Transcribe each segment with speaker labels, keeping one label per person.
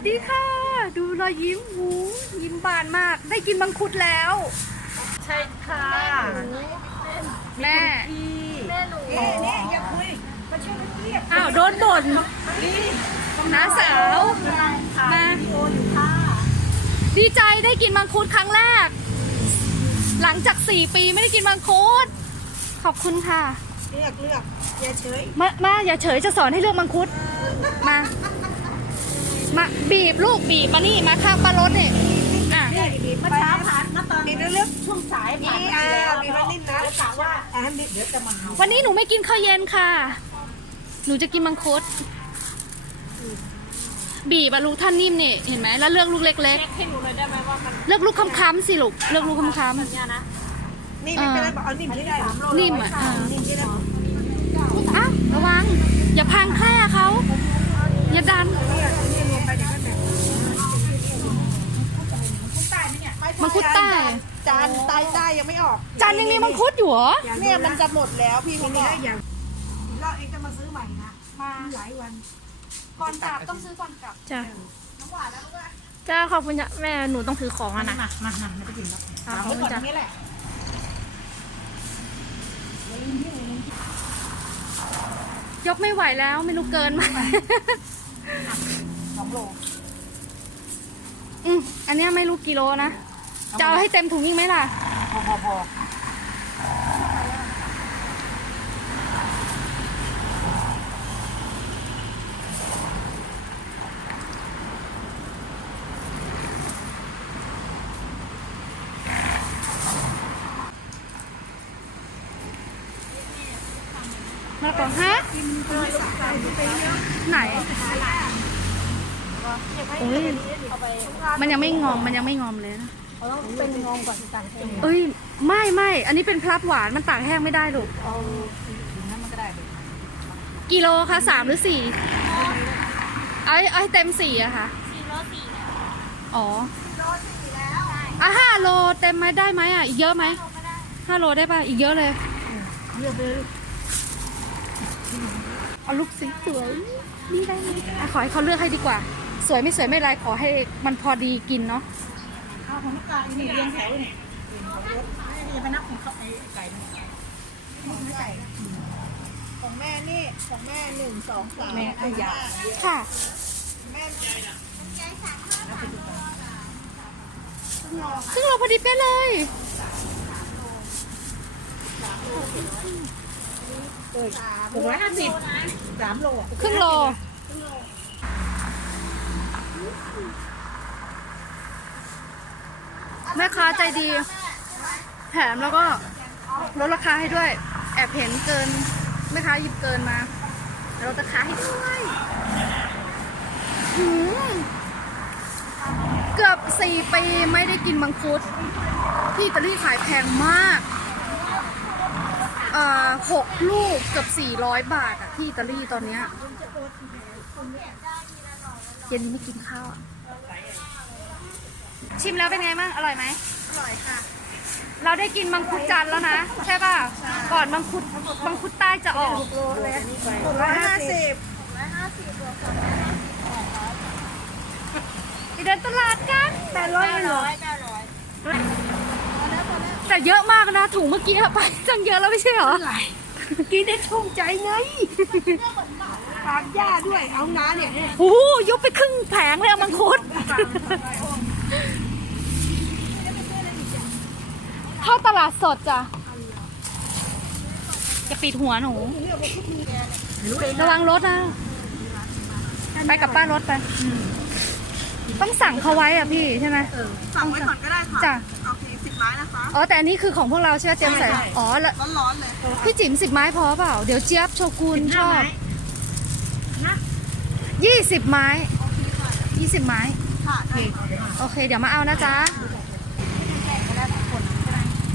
Speaker 1: สดีค่ะ ดูรอยยิ้มหูยิ้มบานมาก ได้กินมังคุดแล้ว
Speaker 2: ใช่ค่ะ
Speaker 1: แม่
Speaker 2: นี่นี่อย่าคุยมาช่วยเรียก
Speaker 1: อ้าวโดนบ่นน้าสาวมา
Speaker 2: โออยู่ค่ะ
Speaker 1: ดีใจได้กินมังคุดครั้งแรก หลังจากสี่ปีไม่ได้กินมังคุด ขอบคุณค่ะ
Speaker 2: เลือกเลือกอย่าเฉย
Speaker 1: มา มาอย่าเฉยจะสอนให้เลือกมังคุด มา มาบีบลูกบีบมานี่มาข้างป้ารถเนี่ยอะ
Speaker 2: เมื่อเช้าผ่านมาตอนมีเลือกช่วงสายผ่านมาแล้วมีวันนี้นะแล้วกะว่าอ่าเดี๋ยวจะมาเอา
Speaker 1: วันนี้หนูไม่กินข้าวเย็นค่ะ หนูจะกินมังคุด บีบอะลูกท่านนิ่มนี่เห็นไหมแล้วเลือกลูกเล็ก
Speaker 3: ให้หนูเลยได้ไหมว่ามัน
Speaker 1: ๆเลือกลูกค้ำๆสิลูกเลือกลูกค้ำ
Speaker 3: เนี่ยนะ
Speaker 2: นี่ไม่เป็นไรบอกเอานิ่มที่ได้
Speaker 1: ๆนิ่มอะอ่า
Speaker 2: นิ่มที่ได้
Speaker 1: อ้าวระวัง อย่าพังแคร่เขาอย่าดัน
Speaker 2: นี่รวมไปเดี๋ยวก็แบบ
Speaker 1: มัง คุดใต้
Speaker 2: จานตายได้ยังไม่ออก
Speaker 1: จานยังมีมังคุดอยู่เหรอ
Speaker 2: เนี่ยมันจะหมดแล้วพี่เขาบอกอย่างเราเองจะมาซื้อใหม่นะ
Speaker 1: มา
Speaker 2: หลายวัน
Speaker 1: ก่อนกลับต้องซื้อก่อนกลับ
Speaker 3: จ้าจ้าขอบคุณจ้ะแม่หนูต้องถือของอะนะ
Speaker 2: มามามาไม่ได้กินแล้ว
Speaker 3: อ่าขอบ
Speaker 2: ไว้
Speaker 3: คุ
Speaker 2: ก่อ
Speaker 3: ณ
Speaker 2: น
Speaker 3: จ้ะ
Speaker 2: นี้แหละ
Speaker 1: ยกไม่ไหวแล้วไม่รู้เกินไหม
Speaker 2: สองโล
Speaker 1: อืมอันเนี้ยไม่รู้กิโลนะ จะเอาให้เต็มถุงยิ่งไหมล่ะ
Speaker 2: พอพอพอ
Speaker 1: มาก่อนฮะไหนโอ้ยมันยังไม่งอม มันยังไม่งอมเลยนะ
Speaker 2: เป็นงงก่อนต่างเป็น
Speaker 1: เอ้ยไม่ไม่อันนี้เป็นพลับหวานมันตากแห้งไม่ได้ลูก
Speaker 2: เอาถึงนั้นมันก็ได้เลย
Speaker 1: กิโลคะสามหรือสี่เอาให้เอาให้เต็มสี่อะค่ะ
Speaker 3: สี่โลสี่
Speaker 1: อ๋ออะห้าโลเต็มไหมได้ไหมอะอีกเยอะไหมห้าโลได้ป่ะอีกเยอะเลย
Speaker 2: เลือกเลย
Speaker 1: เอาลูกสีสวยนี่ได้ไหมอะขอให้เขาเลือกให้ดีกว่า สวยไม่สวยไม่เป็นไรขอให้มันพอดีกินเนาะ
Speaker 2: เอา ของลูกกานี่เรียงแถวนี่อย่าไปนับของเขาไอ้ไก่นี่ไก่ของแม่นี่ของแม่หนึ่งสองสามแม่ขยะ
Speaker 1: ค่ะ
Speaker 2: แม่
Speaker 1: ซึ่งเราพอดีเป๊ะเลย
Speaker 2: หกร้อยห้าสิบสามโล
Speaker 1: ครึ่งโล แม่ค้าใจดี แถมแล้วก็ลดราคาให้ด้วย แอบเห็นเกินแม่ค้าหยิบเกินมาเดี๋ยวเราจะขายให้ด้วยเกือบสี่ปีไม่ได้กินมังคุด ที่อิตาลีขายแพงมากอ่อหกลูกเกือบสี่ร้อยบาทอะที่อิตาลีตอนเนี้ยเย็นไม่กินข้าวอะ ชิมแล้วเป็นไงบ้างอร่อยไหม
Speaker 2: อร่อยค่ะ
Speaker 1: เราได้กินมังคุดจันทร์แล้วนะ ใช่ป่ะ ก่อนมังคุดมังคุดใต้จะออก
Speaker 2: โลเลยหกร้อยห้าสิบ
Speaker 1: ไปเดินตลาดกัน
Speaker 2: แปดร้อยเลยเหรอ
Speaker 3: เก้าร้อย
Speaker 1: แต่เยอะมากนะ ถุงเมื่อกี้อะไปจังเยอะแล้วไม่ใช่เหรอ
Speaker 2: กินได้ชุ่มใจไงปากหญ้าด้วย เอาน้าเนี่ย
Speaker 1: โอ้โหยกไปครึ่งแผงเลยอะมังคุด เข้าตลาดสดจ้ะจะปิดหัวหนู ระวังรถนะ ไปกับป้ารถไป ต้องสั่งเขาไว้อะพี่ใช่ไหม
Speaker 2: สั่งไว้ก่อนก็ได้ค่ะ
Speaker 1: จ้ะ
Speaker 2: โอเคสิบไม้นะคะ
Speaker 1: อ๋อแต่อันนี้คือของพวกเราใช่ไหมเตรียมใส่
Speaker 2: ใช่ใช่
Speaker 1: อ๋อแล้ว
Speaker 2: ร้อนๆเลย
Speaker 1: พี่จิ๋มสิบไม้พอเปล่า เดี๋ยวเจี๊ยบโชกุนชอบยี่สิบไม้ยี่สิบไม้
Speaker 2: ค่ะ
Speaker 1: โอเค เดี๋ยวมาเอานะจ๊ะ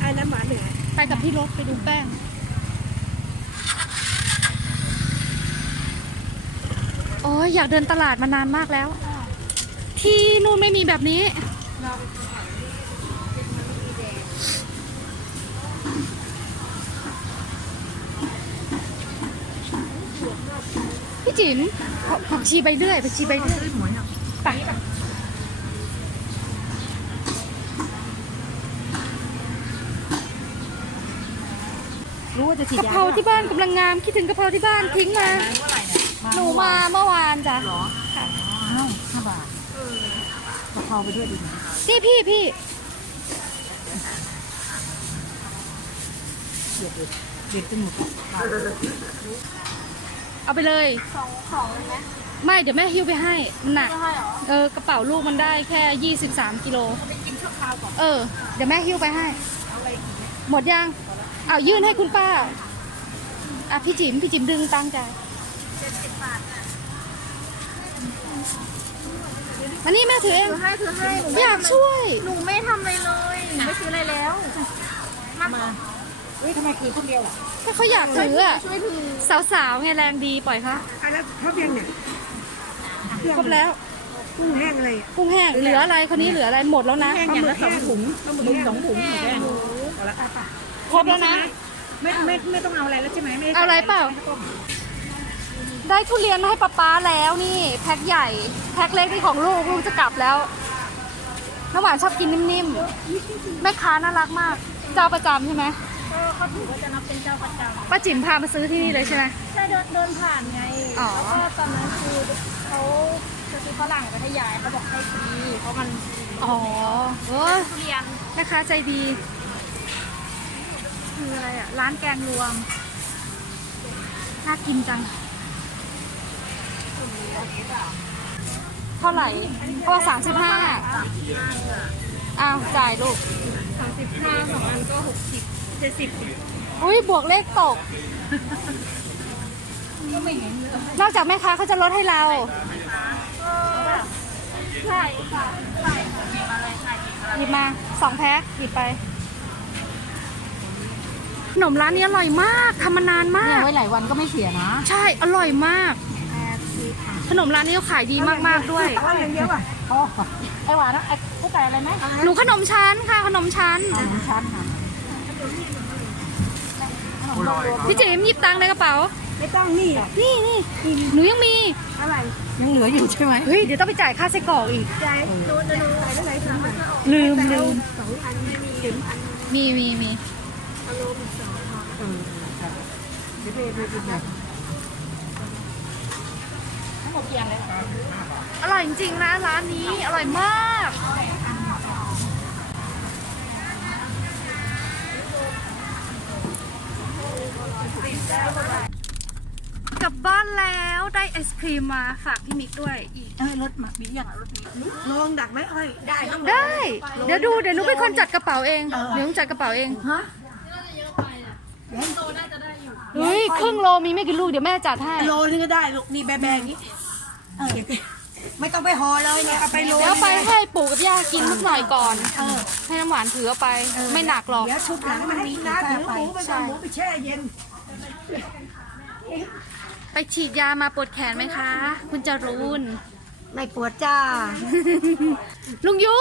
Speaker 2: ไอ้น้ำหมาเหนือ
Speaker 1: ไปกับพี่รถไปดูแป้ง โอ้ยอยากเดินตลาดมานานมากแล้ว ที่นู่นไม่มีแบบนี้ พี่จิ๋มผักชีใบเลื่อยผักชีใบเลื่อยไป
Speaker 2: จะฉีด
Speaker 1: กะ
Speaker 2: ยา
Speaker 1: เพราที่บ้านกำลังงามคิดถึงกะเพราที่บ้านทิ้งมาหนูมาเมื่อวานจ้ะ
Speaker 2: อ้าวห้าบาทกะเพราไปด้วยดีไหม
Speaker 1: นี่พี่พี่
Speaker 2: เด็ดเด็ดเด็ดจนหมด
Speaker 1: เอาไปเลยสองสองเลยไหมไม่เดี๋ยวแม่หิ้วไปให้มันหนักเออกระเป๋าลูกมันได้แค่ 23 กิโลเออ เดี๋ยวแม่หิ้วไปให้หมดยัง เอายื่นให้คุณป้า อะพี่จิ๋มพี่จิ๋มดึงตังค์จ่ายมานี่แม่ถือเอง
Speaker 3: ถือให้ถือให้หนู
Speaker 1: อยากช่วย
Speaker 3: หนูไม่ทำอะไรเลยหนูไม่ซื้ออะไรแล้ว
Speaker 2: มาเฮ้ยทำไมคือคนเดียวอะ
Speaker 1: ถ้าเขาอยากถืออะ
Speaker 3: ช่วยถือ
Speaker 1: สาวๆไงแรงดีปล่อยเขา
Speaker 2: อะแล้วเขาเพียงเนี่ย
Speaker 1: ครบแล้ว
Speaker 2: กุ้งแห้งอะไร
Speaker 1: กุ้งแห้งเหลืออะไรคนนี้เหลืออะไรหมดแล้วนะ
Speaker 2: แห้งอย่างละสองถุงปลาหมึกสองถุงหมูแห้ง
Speaker 1: ค รบแล้วนะ
Speaker 2: ไม่ไม่ไม่ต้องเอาอะไรแล้วใช่ไหมไม่
Speaker 1: เอาอะไรเปล่า ได้ทุเรียนมาให้ป๊าป๊าแล้วนี่ แพ็คใหญ่ แพ็คเล็กที่ของลูกลูกจะกลับแล้วน้ำหวานชอบกินนิ่มๆ แม่ค้าน่ารักมาก เจ้าประจำใช่ไหม
Speaker 3: เขาถือว่าจะนับเป็นเจ้าประจ
Speaker 1: ป้าจิ๋มพามาซื้อที่นี่เลยใช่ไหมำ
Speaker 3: ใช่เดินเดินผ่านไง
Speaker 1: อ๋อ
Speaker 3: แล้วก็ตอนนั้นคือเขาจะซื้อฝรั่งไปให้ยายเขาบอกให้ฟรีเพราะมัน
Speaker 1: อ๋อเออ
Speaker 3: ทุเรียน
Speaker 1: แม่ค้าใจดี คืออะไรอะ ร้านแกงรวม น่ากินจัง เท่าไหร่เพราะว่าสามสิบห้าอ้าวจ่ายลูก
Speaker 3: สามสิบห้าสองอันก็หกสิบเจ็ดสิบ
Speaker 1: อุ้ยบวกเลขตก นอกจากแม่ค้าเขาจะลดให้เรา
Speaker 3: ใช่ค่ะ
Speaker 1: หยิบมาสองแพ็คหยิบไป ขนมร้านนี้อร่อยมากทำมานานมา
Speaker 2: เนี่ย
Speaker 1: ก
Speaker 2: ไว้หลายวันก็ไม่เสียนะ
Speaker 1: ใช่ อร่อยมาก ขนมร้านนี้เขาขายดีมากๆด้วย
Speaker 2: เอาอย่างเดียวอะอ๋อไอหวานนะไอ้กุ๊กไก่อะไรไหม
Speaker 1: หนูขนมชั้นค่ะ ขนมชั้น
Speaker 2: ขนมชั้นค่ะ
Speaker 1: พี่จิ๋มหยิบตังค์ในกระเป๋า
Speaker 2: ไม่ต้องนี่อะ
Speaker 1: นี่นี่หนูยังมี
Speaker 2: อะไรยังเหลืออยู่ใช่ไหม
Speaker 1: เฮ้ย เดี๋ยวต้องไปจ่ายค่าไส้กรอกอีก
Speaker 3: ใจดูจะดูอะไรอะไรทำมันก็ออก
Speaker 1: ลืมลืม
Speaker 2: สองอันไม่มีเข็มอัน
Speaker 1: มีมีมี
Speaker 2: อัน
Speaker 3: เลย
Speaker 1: อร่อยจริงๆนะร้านนี้อร่อยมาก กลับบ้านแล้วได้ไอศครีมมาฝากพี่มิกด้วยอีก
Speaker 2: เอ้ยรถหมักมีอย่างรถมีลองดักไหมอ้อยได้ต้อง
Speaker 1: ได้ เดี๋ยวดูเดี๋ยวหนูเป็นคนจัดกระเป๋าเองเดี๋ยวหนูจัดกระเป๋าเอง
Speaker 2: ฮะ
Speaker 1: เฮ้ยครึ่งโลมีไม่กี่ลูกเดี๋ยวแม่จัดให้
Speaker 2: โลนึงก็ได้ลูกนี่แบแบอย่างนี้เออไม่ต้องไปห่อเลยเนี่ยเอาไปโล
Speaker 1: เดี๋ยวไปให้ปู่กับย่ากินสักหน่อยก่อน
Speaker 2: เออ
Speaker 1: ให้น้ำหวานถือเอาไป ไม่หนักหรอก
Speaker 2: เดี๋ยวชุบหลังมันมีนะถือหมูไปเอาหมูไปแช่เย็น
Speaker 1: ไปฉีดยามาปวดแขนไหมคะ คุณจรูน
Speaker 2: ไม่ปวดจ้า
Speaker 1: ลุงยู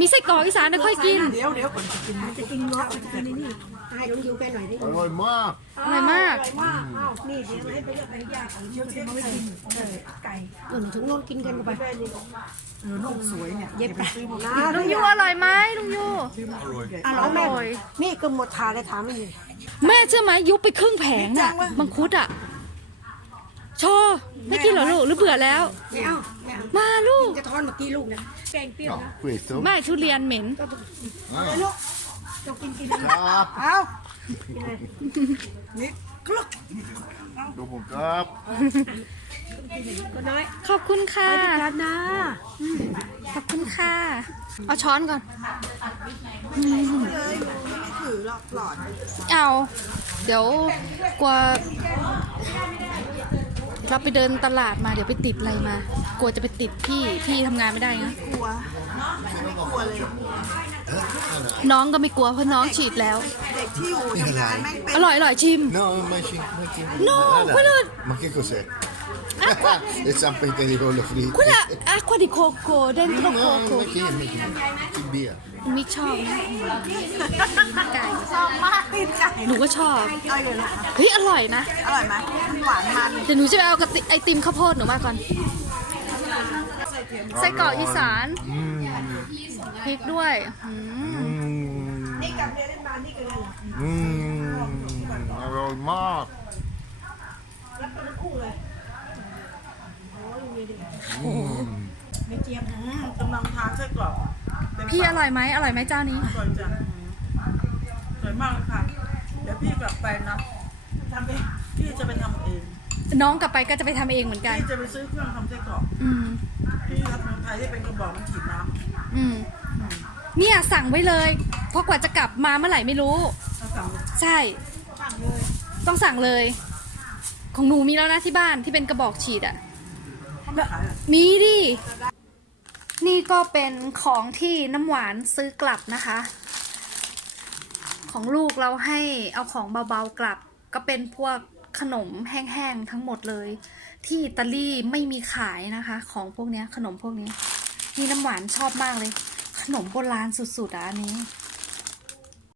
Speaker 1: มีไส้กรอกอีสานนะค่อยกิน
Speaker 2: เดี๋ยวเดี๋ยวก่อนจะกินจะกินเงาะจะกินนี่ ให้ลุงยูไปหน่อยดิ
Speaker 4: อร่อยมาก
Speaker 1: อร่อยมาก
Speaker 2: ว้าวอ้าวนี่เดี๋ยวให้ไปเลือกไอ้ยาของเยอะจะมาไม่กินเออไก่เออถึงโน่นกินกันไปเออนุ่มสวยเนี่ยเย็บไปซื้อหมดนะ
Speaker 1: ลุงยูอร่อยไหมลุงยู
Speaker 2: อร่อยแม่นี่ก็หมดทาเลยถามไม่มี
Speaker 1: แม่เชื่อไหมยุบไปครึ่งแผง
Speaker 2: จั
Speaker 1: น่ะ
Speaker 2: งวะ
Speaker 1: มังคุดอะโชว์ไม่กินเหรอลูกหรือเบื่อแล้ว
Speaker 2: ไม่เอาไม่เอา
Speaker 1: มาลูก
Speaker 2: จะทอนเมื่อกี้ลูกนะแกงเปรี้ยว
Speaker 4: Ja,
Speaker 2: นะ
Speaker 4: questo?
Speaker 1: ไม่ทุเรียนเหม็น
Speaker 2: เอาเลยลูก จะกินกิน
Speaker 4: Cap,
Speaker 2: เอานี่คลุก
Speaker 4: dopo un cap.
Speaker 2: ก็น้อย
Speaker 1: ขอบคุณค่ะ
Speaker 2: ไปกันนะ
Speaker 1: ขอบคุณค่ะ เอาช้อนก่อน
Speaker 2: เลยไม่ถือหรอกหลอด
Speaker 1: เอา เดี๋ยวกลัวเราไปเดินตลาดมาเดี๋ยวไปติดอะไรมา กลัวจะไปติดพี่พี่ทำงานไม่ได้นะ
Speaker 2: กลัวไม่กลัวเลย
Speaker 1: น้องก็ไม่กลัวเพราะน้องฉีดแล้ว
Speaker 2: เด็กที่อยู่ทำงานไม่เป็น
Speaker 1: อร่อยอร่อยชิม
Speaker 4: No, ma, ci- ma che...
Speaker 1: No,
Speaker 4: Guarda,
Speaker 1: quello-
Speaker 4: Ma che cos'è? Le zampette di pollo fritte.
Speaker 1: คุณอะอะควาดิโคโกเดนโต
Speaker 4: No,
Speaker 1: โค
Speaker 4: no,
Speaker 1: โก
Speaker 4: ma che... Ma che... Che via.
Speaker 1: มิกชอบนะไก่
Speaker 2: ชอบมากตีนไก่
Speaker 1: หนูก็ชอบ
Speaker 2: เอาเลยเหรอ
Speaker 1: เฮ้ยอร่อยนะ
Speaker 2: อร่อยไหมหวานมัน
Speaker 1: เดี๋ยวหนูจะไปเอากระติไอติมข้าวโพดหนูมาก่อนไส้กรอกอีสาน
Speaker 4: อืม
Speaker 1: พริกด้วยอืม
Speaker 4: อืม
Speaker 2: นี่กลับเรียนได้มานี่กันเลย
Speaker 4: อืมอร่อยมาก
Speaker 2: รับกันทั้งคู่เลยโอ้ยมีดี
Speaker 4: อืม
Speaker 2: ไม่เจี๊ยบอืมกำลังทานไส้กรอกเต็มปาก
Speaker 1: พี่อร่อยไหมอร่อยไหมเจ้านี้
Speaker 2: สวยจังสวยมากเลยค่ะ เดี๋ยวพี่กลับไปนะทำเองพี่จะไปทำเอง
Speaker 1: น้องกลับไปก็จะไปทำเองเหมือนกัน
Speaker 2: พี่จะไปซื้อเครื่องทำไส้กรอก
Speaker 1: อืม
Speaker 2: พี่รับเมืองไทยที่เป็นกระบอกมันฉีดน้ำ
Speaker 1: อืม เนี่ยสั่งไว้เลย เพราะกว่าจะกลับมาเมื่อไหร่ไม่รู้ ใช่ ต้องสั่งเลย ของหนูมีแล้วนะที่บ้านที่เป็นกระบอกฉีดอะ่ะมีดิ นี่ก็เป็นของที่น้ำหวานซื้อกลับนะคะ ของลูกเราให้เอาของเบาๆกลับ ก็เป็นพวกขนมแห้งๆทั้งหมดเลย ที่อิตาลีไม่มีขายนะคะ ของพวกนี้ขนมพวกนี้ นี่น้ำหวานชอบมากเลย ขนมโบราณสุดๆอะอันนี้